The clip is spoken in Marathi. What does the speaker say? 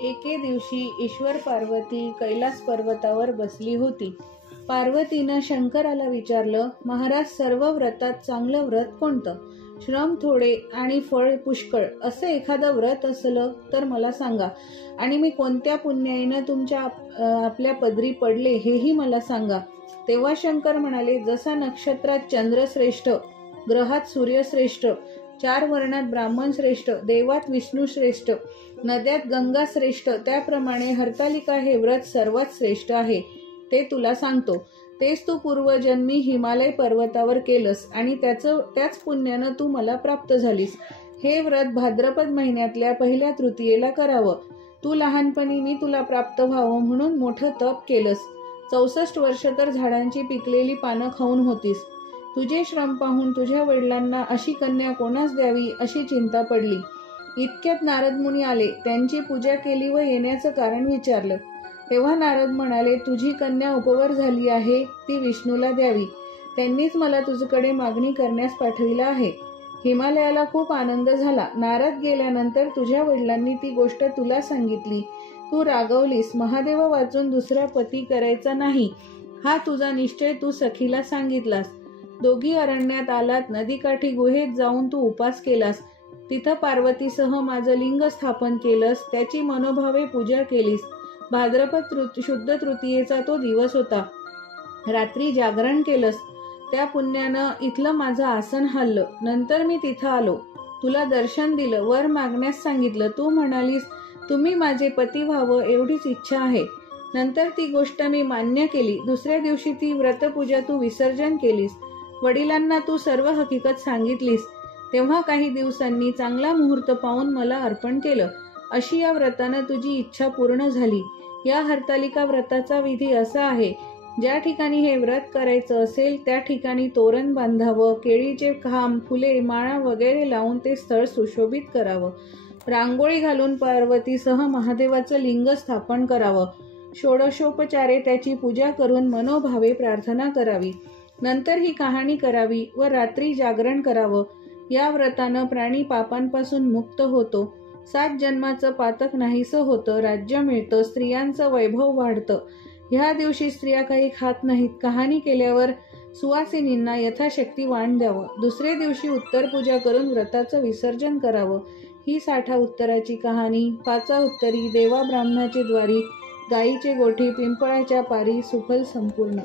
एके दिवशी ईश्वर पार्वती कैलास पर्वतावर बसली होती. पार्वतीनं शंकराला विचारलं, महाराज, सर्व व्रतात चांगलं व्रत कोणतं? श्रम थोडे आणि फळ पुष्कळ असं एखादं व्रत असलं तर मला सांगा, आणि मी कोणत्या पुण्याईनं तुमच्या आपल्या पदरी पडले हेही मला सांगा. तेव्हा शंकर म्हणाले, जसा नक्षत्रात चंद्र श्रेष्ठ, ग्रहात सूर्य श्रेष्ठ, 4 वर्णात ब्राह्मण श्रेष्ठ, देवात विष्णू श्रेष्ठ, नद्यात गंगा श्रेष्ठ, त्याप्रमाणे हरतालिका हे व्रत सर्वात श्रेष्ठ आहे. ते तुला सांगतो. तेच तू पूर्वजन्मी हिमालय पर्वतावर केलंस आणि त्याच पुण्यानं तू मला प्राप्त झालीस. हे व्रत भाद्रपद महिन्यातल्या पहिल्या तृतीयेला करावं. तू लहानपणी मी तुला प्राप्त व्हावं म्हणून मोठं तप केलंस. 64 वर्ष तर झाडांची पिकलेली पानं खाऊन होतीस. तुझे श्रम पाहून तुझ्या वडिलांना अशी कन्या कोणास द्यावी अशी चिंता पडली. इतक्यात नारद मुनी आले. त्यांची पूजा केली व येण्याचं कारण विचारलं. तेव्हा नारद म्हणाले, तुझी कन्या उपवर झाली आहे, ती विष्णूला द्यावी. त्यांनीच मला तुझ्याकडे मागणी करण्यास पाठविलं आहे. हिमालयाला खूप आनंद झाला. नारद गेल्यानंतर तुझ्या वडिलांनी ती गोष्ट तुला सांगितली. तू रागवलीस. महादेवा वाचून दुसरा पती करायचा नाही हा तुझा निश्चय तू सखीला सांगितलास. दोघी अरण्यात आलात. नदीकाठी गुहेत जाऊन तू उपास केलास. तिथं पार्वतीसह माझं लिंग स्थापन केलंस. त्याची मनोभावे पूजा केलीस. भाद्रपद शुद्ध तृतीयेचा तो दिवस होता. रात्री जागरण केलंस. त्या पुण्यानं इथलं माझं आसन हल्लं. नंतर मी तिथं आलो. तुला दर्शन दिलं. वर मागण्यास सांगितलं. तू म्हणालीस, तुम्ही माझे पती व्हावं एवढीच इच्छा आहे. नंतर ती गोष्ट मी मान्य केली. दुसऱ्या दिवशी ती व्रतपूजा तू विसर्जन केलीस. वडिलांना तू सर्व हकीकत सांगितलीस. तेव्हा काही दिवसांनी चांगला मुहूर्त पाहून मला अर्पण केलं. अशी या व्रतानं तुझी इच्छा पूर्ण झाली. या हरतालिका व्रताचा विधी असा आहे, ज्या ठिकाणी हे व्रत करायचं असेल त्या ठिकाणी तोरण बांधावं, केळीचे खांब, फुले, माळा वगैरे लावून ते स्थळ सुशोभित करावं. रांगोळी घालून पार्वतीसह महादेवाचं लिंग स्थापन करावं. षोडशोपचारे त्याची पूजा करून मनोभावे प्रार्थना करावी. नंतर ही कहाणी करावी व रात्री जागरण करावं. या व्रतानं प्राणी पापांपासून मुक्त होतो. 7 जन्माचं पातक नाहीसं होतं. राज्य मिळतं. स्त्रियांचं वैभव वाढतं. ह्या दिवशी स्त्रिया काही खात नाहीत. कहाणी केल्यावर सुवासिनींना यथाशक्ती वाण द्यावं. दुसऱ्या दिवशी उत्तर पूजा करून व्रताचं विसर्जन करावं. ही 60 उत्तराची कहाणी. 5 उत्तरी, देवा ब्राह्मणाची द्वारी, गायीचे गोठी, पिंपळाच्या पारी, सुफल संपूर्ण.